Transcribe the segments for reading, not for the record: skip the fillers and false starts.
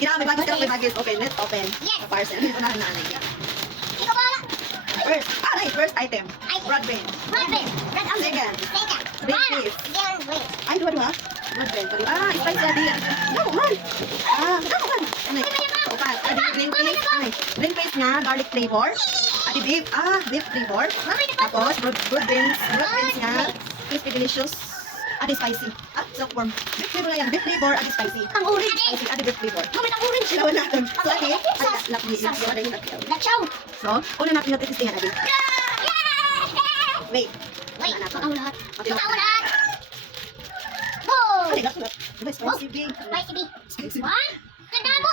Sige na, may bagis ka, may bagis. Open, let's open. Yes. The parcel. Unahan na, anay. Ikaw ba? First item. Broadband. Broadband. Second. Second. Big One. piece. Again, wait. Ay, dua. Broadband. Spice na din. Damo man. Anay. Upat. Green paste. Anay. Green paste nga, garlic flavor. Adi beef. Beef flavor. Tapos, broadbands. Broadbands nga. Crispy delicious. Adi spicy. Silkworm. Beef flavor na yan. Beef flavor, adi spicy. Ang orange. Spicy, adi beef flavor. Mamit ang orange. Lawan natin. So, adi. Sauce. Lakli. Adi. Lachaw. So, una natin natin testihan, adi. Wait. Wait. Ang lahat. Okay. Ang lahat. Go. Adi, lakli. Adi, spicy big. Spicy beef. Spicy. One. Gandabo.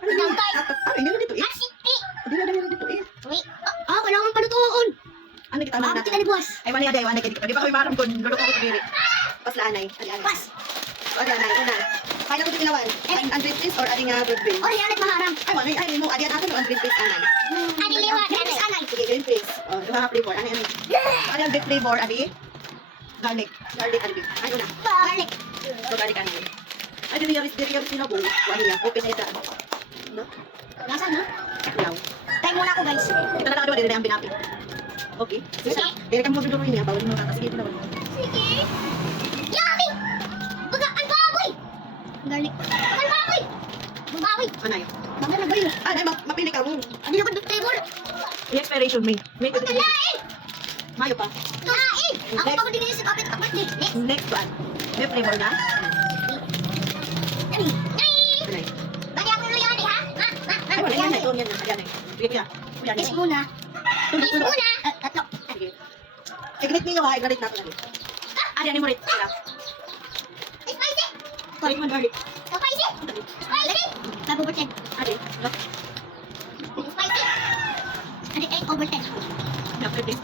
Ano guys. Ay, ganun dito eh. Asipi. Hindi na ganun dito eh. Wait. Kailangan palutuon. Ano kita na Kita ni buwas. Ay, wala aday, wala kay. Di ba ko maram kon lulok ako diri. Pas la anay, adi anay. Pas. Adi anay, una. Kaya ko dilawan. Ang drip is or adi nga good bin. Oh, yan at maharang. Ay, wala ay mo adi ato ang drip is anay. Adi liwa. Adi anay. Sige, green paste. Oh, duha ka flavor anay. Adi ang beef flavor adi. Garlic. Garlic adi. Ay, una. Garlic. So garlic anay. Ay, diri yung sinabu. Wala niya. Open na ita. No? Nasaan na? Yaw. Tayo muna ako guys. Ito na dito diri ang binapi. Okay. Sige. Diri ka mo biduruin niya, bawal mo na sige dito na. Sige. Yummy! Baga, ang baboy! Garlic. Ang baboy! Baboy! Anay. Baga na boy. Anay, mapili ka mo. Ano yung good flavor? Expiration may. May Ang lain! Mayo pa. Lain! Ako pa ko din sa kapit kapit ni. Next. Next one. May flavor na. Ay! Ay! Anay. Bali ako luyan ha? Ay, wala yan. Ito yan. Ayan ay. Sige kaya. Ayan Kiss ay. muna. Tulog, Kiss tulog. muna. Tatlo. Sige. Iglit niyo ha. Iglit na ako lagi. Ayan mo rin. Spicy! Balik mo garlic. Spicy! Spicy! Bago ba 10? Ate. Look. Spicy! Adi 8 over 10. After this.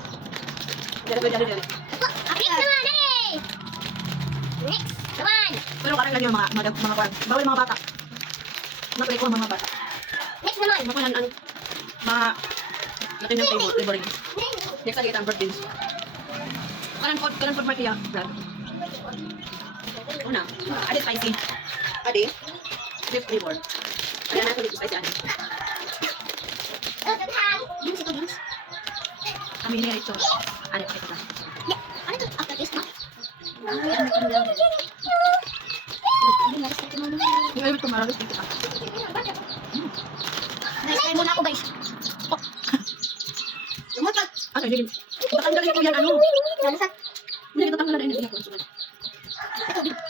Dali. Next naman! Hey! Next naman! Pero karang lang yung mga kwan. Bawal mga bata. Nakulit ko ang mga bata. Next naman! Makunan ang mga natin yung flavoring. Next lagi ang birthdays. Kanan po Martia. Brad. Una. Adi spicy. Adi. Beef flavor. Ayan na ko dito spicy adi. Beans ito, beans. Kami ni Rachel. Adi pa kita. Yeah. Ano ito? After this, no? Ngayon ito marami dito ka. Guys, try muna ako, guys. Lumatag. Ano, hindi. Tatanggalin ko yan, ano? Nalasak. Hindi, tatanggalan na yun. Ito, beans.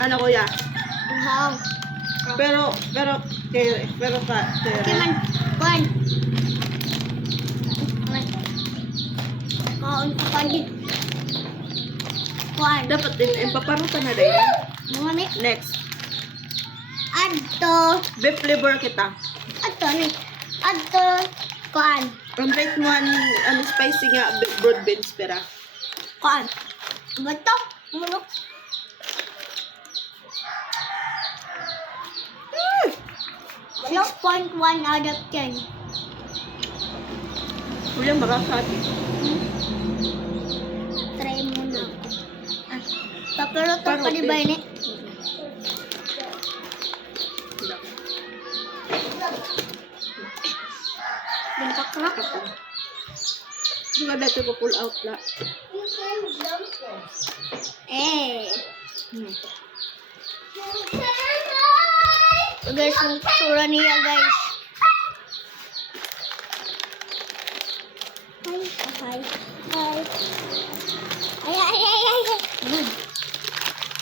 Ano kuya? Wow. Pero ka, Okay man. One. Kaon ko pa din. One. dapat din, paparutan na rin. Mga may Next, adto. beef flavor kita. Adto ni. Adto. Kuan. Ang rate mo, ano spicy nga, broad beans, pera. Kuan. Bato. Mulok. 6.1 out of 10. Kuya, marasati. Try muna ako. Papaluto pa di ba ini? Binakakrak. Hindi nga dati ko pull out na. So guys, yung tsura niya guys.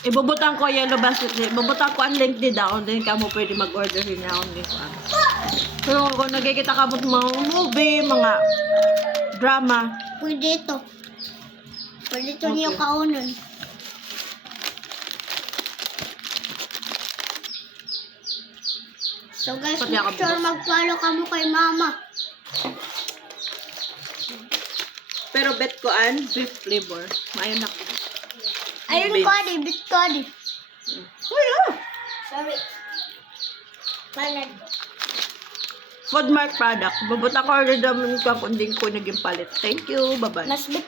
Ibubutang ko yellow basket. Ibubutang ko ang link di down. Then ka mo pwede mag-order rin na on this one. Pero kung nagkikita ka mo mga movie, mga drama. Pwede ito. Pwede ito niyo Okay. kaunon. So guys, Pati ako make sure bukas. mag-follow ka mo kay mama. Pero bet ko an beef flavor. Maayon ako. Ayun Beans. ko di, bit ko di. Wala. Sorry. Palad. Foodmark product. Bubutang ko order naman ko kung hindi ko naging palit. Thank you. Bye-bye. Mas bit